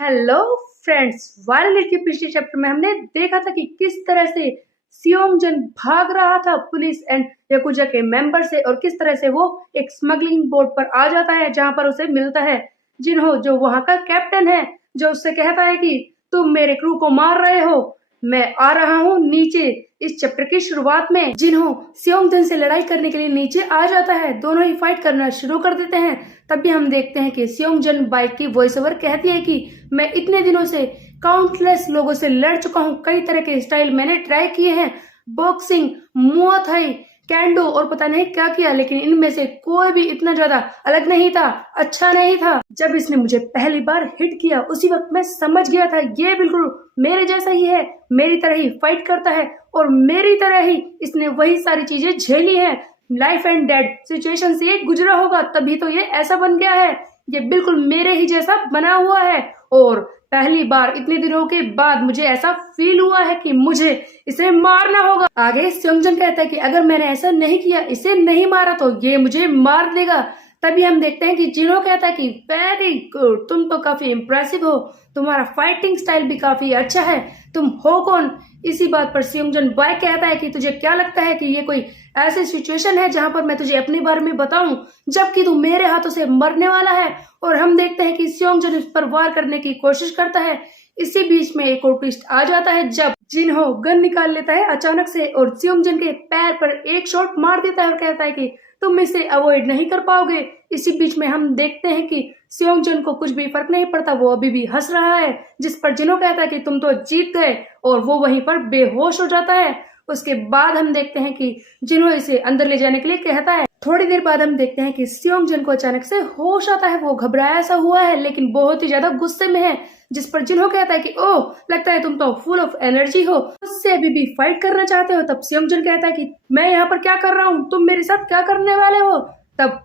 Hello friends, viral के पिछले chapter में हमने देखा था कि किस तरह से सियोंगजन भाग रहा था पुलिस एंड याकुजा के मेंबर से और किस तरह से वो एक स्मगलिंग बोट पर आ जाता है जहां पर उसे मिलता है जिन्हो, जो वहां का कैप्टन है, जो उससे कहता है कि तुम मेरे क्रू को मार रहे हो, मैं आ रहा हूँ नीचे। इस चैप्टर की शुरुआत में जिन्हो सियोंगजन से लड़ाई करने के लिए नीचे आ जाता है, दोनों ही फाइट करना शुरू कर देते हैं। तभी हम देखते हैं कि सियोंगजन बाइक की वॉइस ओवर कहती है कि मैं इतने दिनों से काउंटलेस लोगों से लड़ चुका हूँ, कई तरह के स्टाइल मैंने ट्राई किए हैं, बॉक्सिंग, मुआ थाई, कैंडो और पता नहीं क्या किया, लेकिन इनमें से कोई भी इतना ज्यादा अलग नहीं था, अच्छा नहीं था। जब इसने मुझे पहली बार हिट किया उसी वक्त मैं समझ गया था ये बिल्कुल मेरे जैसा ही है, मेरी तरह ही फाइट करता है और मेरी तरह ही इसने वही सारी चीजें झेली हैं। लाइफ एंड डेड सिचुएशन से ये गुजरा होगा, तभी तो ये ऐसा बन गया है। ये बिल्कुल मेरे ही जैसा बना हुआ है और पहली बार इतने दिनों के बाद मुझे ऐसा फील हुआ है कि मुझे इसे मारना होगा। आगे सियोंगजन कहता है कि अगर मैंने ऐसा नहीं किया, इसे नहीं मारा, तो ये मुझे मार देगा। तभी हम देखते हैं कि जिन्हो कहता है कि वेरी गुड, तुम तो काफी इम्प्रेसिव हो, तुम्हारा फाइटिंग स्टाइल भी काफी अच्छा है, तुम हो कौन? इसी बात पर सियोंगजन बाय कहता है कि तुझे क्या लगता है कि ये कोई ऐसी सिचुएशन है जहां पर मैं तुझे अपने बारे में बताऊं, जबकि तू मेरे हाथों से मरने वाला है। और हम देखते हैं कि सियोंगजन इस पर वार करने की कोशिश करता है। इसी बीच में एक और ट्विस्ट आ जाता है जब जिन्हो गन निकाल लेता है अचानक से और सियोंगजन के पैर पर एक शॉट मार देता है और कहता है कि तुम इसे अवॉइड नहीं कर पाओगे। इसी बीच में हम देखते हैं कि सियोंगजन को कुछ भी फर्क नहीं पड़ता, वो अभी भी हंस रहा है, जिस पर जिन्हो कहता है कि तुम तो जीत गए और वो वहीं पर बेहोश हो जाता है। उसके बाद हम देखते हैं कि जिन्हो इसे अंदर ले जाने के लिए कहता है। थोड़ी देर बाद हम देखते हैं कि सियोंगजन को अचानक से होश आता है, वो घबराया सा हुआ है लेकिन बहुत ही ज्यादा गुस्से में है, जिस पर जिन्हो कहता है कि ओह, लगता है तुम तो फुल ऑफ एनर्जी हो, उससे अभी भी फाइट करना चाहते हो। तब सियोंगजन कहता है कि मैं यहाँ पर क्या कर रहा हूँ, तुम मेरे साथ क्या करने वाले हो? तब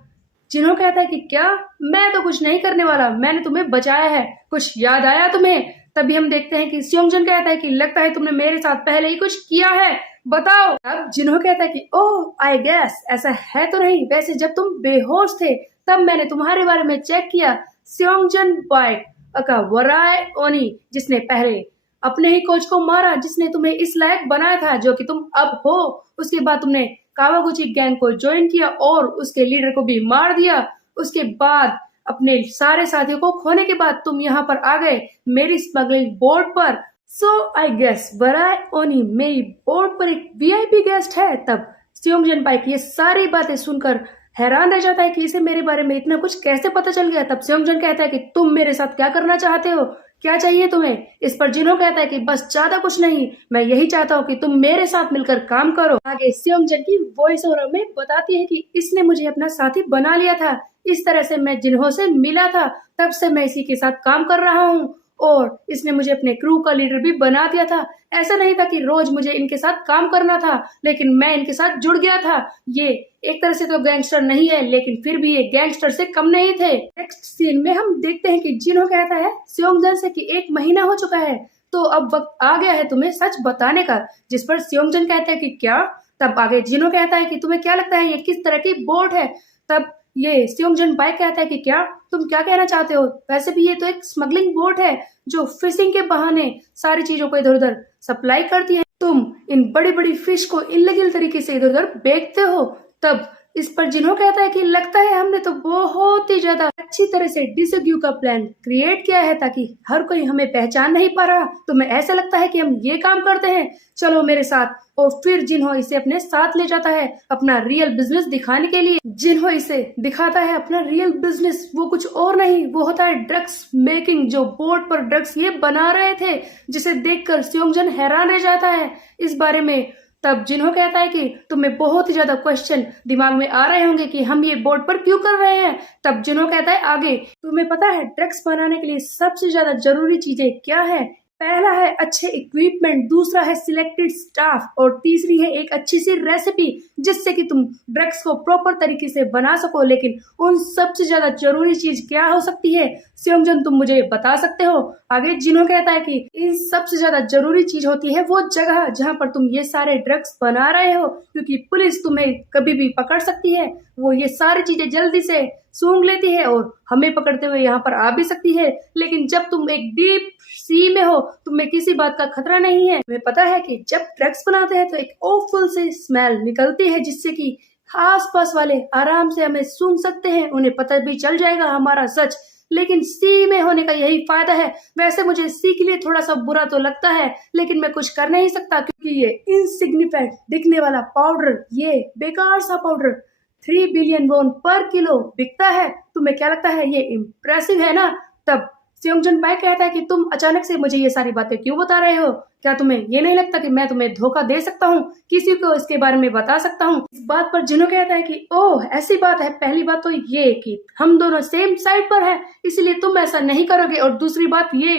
जिन्हो कहता है कि क्या, मैं तो कुछ नहीं करने वाला, मैंने तुम्हें बचाया है, कुछ याद आया तुम्हें? तभी हम देखते हैं कि सियोंगजन कहता है कि लगता है तुमने मेरे साथ पहले ही कुछ किया है, बताओ। अब जिन्हो कहता है कि ओह आई गेस ऐसा है तो नहीं, वैसे जब तुम बेहोश थे तब मैंने तुम्हारे बारे में चेक किया। सियोंगजन बाइक का वराय ओनी, जिसने पहले अपने ही कोच को मारा, जिसने तुम्हें इस लायक बनाया था जो कि तुम अब हो। उसके बाद तुमने कावागुची गैंग को ज्वाइन किया और उसके लीडर को भी मार दिया। उसके बाद अपने सारे साथियों को खोने के बाद तुम यहाँ पर आ गए मेरी स्मगलिंग बोट पर। सो आई गेस वराय ओनी मेरी बोट पर एक वीआईपी गेस्ट है। तब सियोंगजन बाइक ये सारी बातें सुनकर हैरान रह जाता है कि इसे मेरे बारे में इतना कुछ कैसे पता चल गया। तब सियोंगजन कहता है कि तुम मेरे साथ क्या करना चाहते हो, क्या चाहिए तुम्हें? इस पर जिन्हो कहता है कि बस ज्यादा कुछ नहीं, मैं यही चाहता हूँ कि तुम मेरे साथ मिलकर काम करो। आगे सियोंगजन की वॉइस ओवर में बताती है कि इसने मुझे अपना साथी बना लिया था, इस तरह से मैं जिन्हो से मिला था, तब से मैं इसी के साथ काम कर रहा हूँ और इसने मुझे अपने क्रू का लीडर भी बना दिया था। ऐसा नहीं था कि रोज मुझे इनके साथ काम करना था, लेकिन मैं इनके साथ जुड़ गया था। ये एक तरह से तो गैंगस्टर नहीं है, लेकिन फिर भी ये गैंगस्टर से कम नहीं थे। नेक्स्ट सीन में हम देखते हैं कि जिन्हो कहता है सियोंगजन से कि 1 महीना हो चुका है, तो अब वक्त आ गया है तुम्हें सच बताने का। जिस पर सियोंगजन कहता है कि क्या? तब आगे जिन्हो कहता है कि तुम्हें क्या लगता है ये किस तरह की बोट है? तब ये सियोंगजन बाइक कहता है कि क्या, तुम क्या कहना चाहते हो? वैसे भी ये तो एक स्मगलिंग बोट है जो फिशिंग के बहाने सारी चीजों को इधर उधर सप्लाई करती है, तुम इन बड़ी बड़ी फिश को इल्लीगल तरीके से इधर उधर बेचते हो। तब इस पर जिन्हो कहता है कि लगता है हमने तो बहुत ही ज्यादा अच्छी तरह से डिसएग्यू का प्लान क्रिएट किया है ताकि हर कोई हमें पहचान नहीं पा रहा, तुम्हें ऐसा लगता है कि हम ये काम करते हैं, चलो मेरे साथ। और फिर जिन्हो इसे अपने साथ ले जाता है अपना रियल बिजनेस दिखाने के लिए। जिन्हो इसे दिखाता है अपना रियल बिजनेस, वो कुछ और नहीं, वो होता है ड्रग्स मेकिंग, जो बोट पर ड्रग्स ये बना रहे थे, जिसे देखकर सियोंगजन हैरान रह जाता है इस बारे में। तब जिन्हो कहता है कि तुम्हें बहुत ही ज्यादा क्वेश्चन दिमाग में आ रहे होंगे कि हम ये बोट पर क्यों कर रहे हैं। तब जिन्हो कहता है आगे, तुम्हें पता है ड्रग्स बनाने के लिए सबसे ज्यादा जरूरी चीजें क्या है? पहला है अच्छे इक्विपमेंट, दूसरा है सिलेक्टेड स्टाफ और तीसरी है एक अच्छी सी रेसिपी जिससे कि तुम ड्रग्स को प्रॉपर तरीके से बना सको। लेकिन उन सबसे ज्यादा जरूरी चीज क्या हो सकती है सियोंगजन, तुम मुझे बता सकते हो? आगे जिन्हो कहता है कि इन सबसे ज्यादा जरूरी चीज होती है वो जगह जहां पर तुम ये सारे ड्रग्स बना रहे हो, क्योंकि पुलिस तुम्हें कभी भी पकड़ सकती है। वो ये सारी चीजें जल्दी से सूंघ लेती है और हमें पकड़ते हुए यहाँ पर आ भी सकती है। लेकिन जब तुम एक डीप सी में हो, तुम्हें किसी बात का खतरा नहीं है। तुम्हें पता है कि जब ड्रग्स बनाते हैं तो एक ऑफुल सी स्मेल निकलती है, जिससे कि आसपास वाले आराम से हमें सूंघ सकते हैं, उन्हें पता भी चल जाएगा हमारा सच। लेकिन सी में होने का यही फायदा है। वैसे मुझे सी के लिए थोड़ा सा बुरा तो लगता है, लेकिन मैं कुछ कर नहीं सकता, क्योंकि ये इनसिग्निफिकेंट दिखने वाला पाउडर, ये बेकार सा पाउडर 3 बिलियन वॉन पर किलो बिकता है। तुम्हें क्या लगता है ये इम्प्रेसिव है ना? तब सेयोंगजन बाई कहता है कि तुम अचानक से मुझे ये सारी बातें क्यों बता रहे हो? क्या तुम्हें ये नहीं लगता कि मैं तुम्हें धोखा दे सकता हूँ, किसी को इसके बारे में बता सकता हूँ? इस बात पर जिन्हो कहता है कि ओह ऐसी बात है। पहली बात तो ये कि हम दोनों सेम साइड पर हैं, इसलिए तुम ऐसा नहीं करोगे। और दूसरी बात ये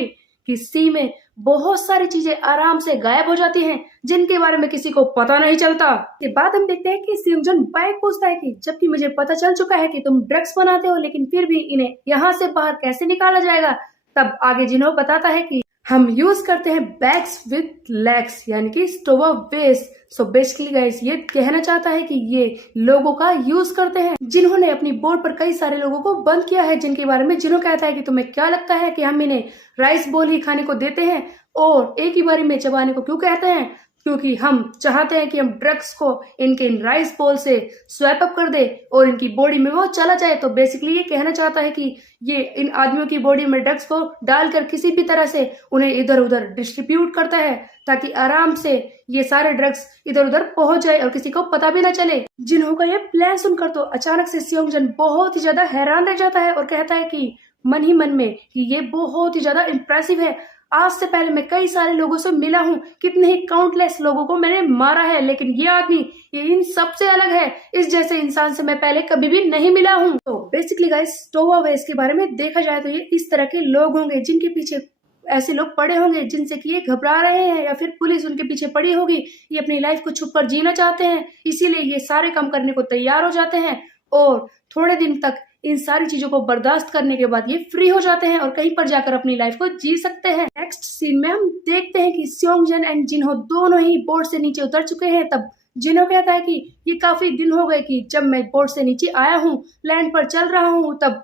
कि सी में बहुत सारी चीजें आराम से गायब हो जाती हैं, जिनके बारे में किसी को पता नहीं चलता। के बाद हम देखते हैं कि सेयोंगजन बाई पूछता है कि जबकि मुझे पता चल चुका है कि तुम ड्रग्स बनाते हो, लेकिन फिर भी इन्हें यहाँ से बाहर कैसे निकाला जाएगा? तब आगे जिन्हो बताता है कि हम यूज करते हैं बैग्स विथ लेग्स, यानी कि स्टोवावेज। सो बेसिकली गाइस ये कहना चाहता है कि ये लोगों का यूज करते हैं, जिन्होंने अपनी बोर्ड पर कई सारे लोगों को बंद किया है, जिनके बारे में जिन्हों कहता है कि तुम्हें क्या लगता है कि हम इन्हें राइस बोल ही खाने को देते हैं और एक ही बारी में चबाने को क्यों कहते हैं? क्योंकि हम चाहते हैं कि हम ड्रग्स को इनके इन राइस बोल से स्वैप अप कर दे और इनकी बॉडी में वो चला जाए। तो बेसिकली ये कहना चाहता है कि ये इन आदमियों की बॉडी में ड्रग्स को डालकर किसी भी तरह से उन्हें इधर उधर डिस्ट्रीब्यूट करता है, ताकि आराम से ये सारे ड्रग्स इधर उधर पहुंच जाए और किसी को पता भी ना चले। जिन्हों का ये प्लान सुनकर तो अचानक से सेयोंगजन बहुत ही ज्यादा हैरान रह जाता है और कहता है कि मन ही मन में कि ये बहुत ही ज्यादा इम्प्रेसिव है। आज से पहले मैं कई सारे लोगों से मिला हूँ, कितने ही काउंटलेस लोगों को मैंने मारा है, लेकिन ये आदमी ये इन सबसे अलग है। इस जैसे इंसान से मैं पहले कभी भी नहीं मिला हूँ। तो बेसिकली गाइस स्टोवावेज के बारे में देखा जाए तो ये इस तरह के लोग होंगे, जिनके पीछे ऐसे लोग पड़े होंगे जिनसे कि ये घबरा रहे हैं, या फिर पुलिस उनके पीछे पड़ी होगी। ये अपनी लाइफ को छुप कर जीना चाहते हैं, इसीलिए ये सारे काम करने को तैयार हो जाते हैं और थोड़े दिन तक इन सारी चीजों को बर्दाश्त करने के बाद ये फ्री हो जाते हैं और कहीं पर जाकर अपनी लाइफ को जी सकते हैं। नेक्स्ट सीन में हम देखते हैं कि सेयोंगजन एंड जिन्हो दोनों ही बोर्ड से नीचे उतर चुके हैं। तब जिन्हो कहता है कि ये काफी दिन हो गए कि जब मैं बोर्ड से नीचे आया हूँ, लैंड पर चल रहा हूँ। तब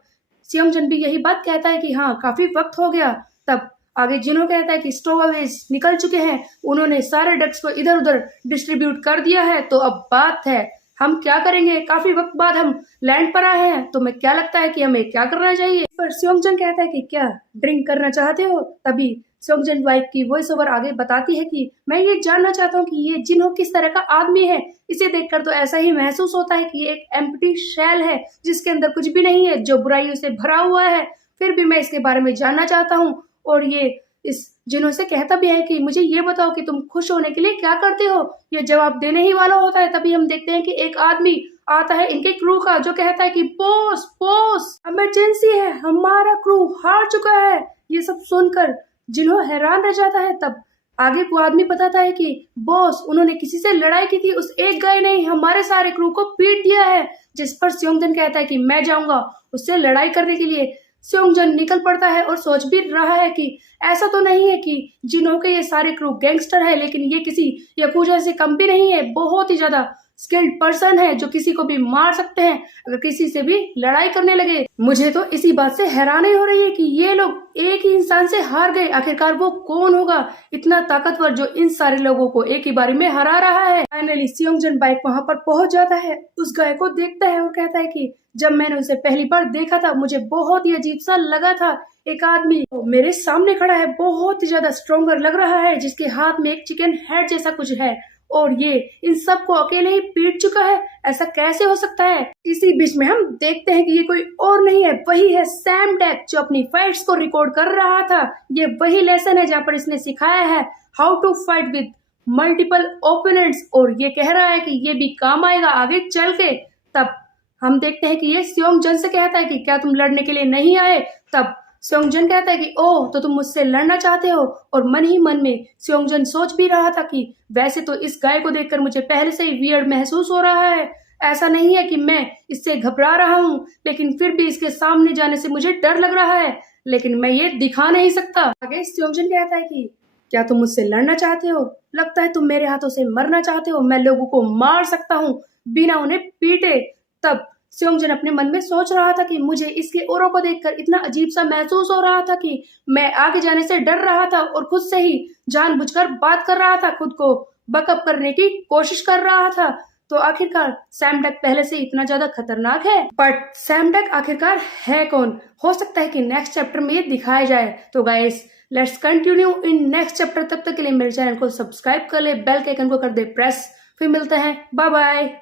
सेयोंगजन भी यही बात कहता है कि हाँ काफी वक्त हो गया। तब आगे जिन्हो कहता है कि स्टोवावेज निकल चुके हैं, उन्होंने सारे ड्रग्स को इधर उधर डिस्ट्रीब्यूट कर दिया है। तो अब बात है हम क्या करेंगे? काफी वक्त बाद हम लैंड पर आए हैं, तो मैं क्या लगता है कि हमें क्या करना चाहिए? पर सेयोंगजन कहता है कि क्या ड्रिंक करना चाहते हो? तभी सेयोंगजन वाइफ की वॉइस ओवर आगे बताती है कि मैं ये जानना चाहता हूँ कि ये जिन्हो किस तरह का आदमी है। इसे देखकर तो ऐसा ही महसूस होता है कि ये एक एम्प्टी शेल है, जिसके अंदर कुछ भी नहीं है, जो बुराइयों से भरा हुआ है। फिर भी मैं इसके बारे में जानना चाहता हूँ। और ये इस जिन्हों से कहता भी है कि मुझे ये बताओ कि तुम खुश होने के लिए क्या करते हो। ये जवाब देने ही वाला होता है, तभी हम देखते हैं कि एक आदमी आता है इनके क्रू का, जो कहता है कि बॉस बॉस इमरजेंसी है, हमारा क्रू हार चुका है। ये सब सुनकर जिन्हों हैरान रह जाता है। तब आगे वो आदमी बताता है कि बॉस उन्होंने किसी से लड़ाई की थी, उस एक गाय ने हमारे सारे क्रू को पीट दिया है। जिस पर सेयोंगजन कहता है कि मैं जाऊंगा उससे लड़ाई करने के लिए। सेयोंगजन निकल पड़ता है और सोच भी रहा है कि ऐसा तो नहीं है कि जिन्हों के ये सारे क्रू गैंगस्टर है, लेकिन ये किसी याकुजा से कम भी नहीं है। बहुत ही ज्यादा स्किल्ड पर्सन है, जो किसी को भी मार सकते हैं अगर किसी से भी लड़ाई करने लगे। मुझे तो इसी बात से हैरानी हो रही है कि ये लोग एक ही इंसान से हार गए। आखिरकार वो कौन होगा इतना ताकतवर जो इन सारे लोगों को एक ही बारी में हरा रहा है? फाइनली सेयोंगजन बाइक वहां पर पहुंच जाता है, उस गाय को देखता है और कहता है कि जब मैंने उसे पहली बार देखा था मुझे बहुत ही अजीब सा लगा था। एक आदमी मेरे सामने खड़ा है, बहुत ही ज्यादा स्ट्रोंगर लग रहा है, जिसके हाथ में एक चिकन हेड जैसा कुछ है और ये इन सब को अकेले ही पीट चुका है। ऐसा कैसे हो सकता है? इसी बीच में हम देखते हैं कि ये कोई और नहीं है, वही है सैम डेक, जो अपनी फाइट्स को रिकॉर्ड कर रहा था। ये वही लेसन है जहाँ पर इसने सिखाया है how to fight with multiple opponents, और ये कह रहा है कि ये भी काम आएगा आगे चल के। तब हम देखते हैं कि ये सेयोंगजन से कहता है कि क्या तुम लड़ने के लिए नहीं आए? तब सेयोंगजन कहता है कि ओह तो तुम मुझसे लड़ना चाहते हो। और मन ही मन में सेयोंगजन सोच भी रहा था कि वैसे तो इस गाय को देखकर मुझे पहले से ही वियर्ड महसूस हो रहा है। ऐसा नहीं है कि मैं इससे घबरा रहा हूँ, लेकिन फिर भी इसके सामने जाने से मुझे डर लग रहा है, लेकिन मैं ये दिखा नहीं सकता। आगे सेयोंगजन कहता है कि क्या तुम मुझसे लड़ना चाहते हो? लगता है तुम मेरे हाथों से मरना चाहते हो। मैं लोगों को मार सकता हूँ बिना उन्हें पीटे। तब स्योंगजन अपने मन में सोच रहा था कि मुझे इसके औरों को देखकर इतना अजीब सा महसूस हो रहा था कि मैं आगे जाने से डर रहा था और खुद से ही जानबूझकर बात कर रहा था, खुद को बकअप करने की कोशिश कर रहा था। तो आखिरकार सैम डक पहले से इतना ज्यादा खतरनाक है, बट सैम डक आखिरकार है कौन? हो सकता है कि नेक्स्ट चैप्टर में ये दिखाया जाए। तो guys let's continue in next chapter. तब तक के लिए मेरे चैनल को सब्सक्राइब कर ले, बेल के आइकन को कर दे प्रेस। फिर मिलते हैं, बाय बाय।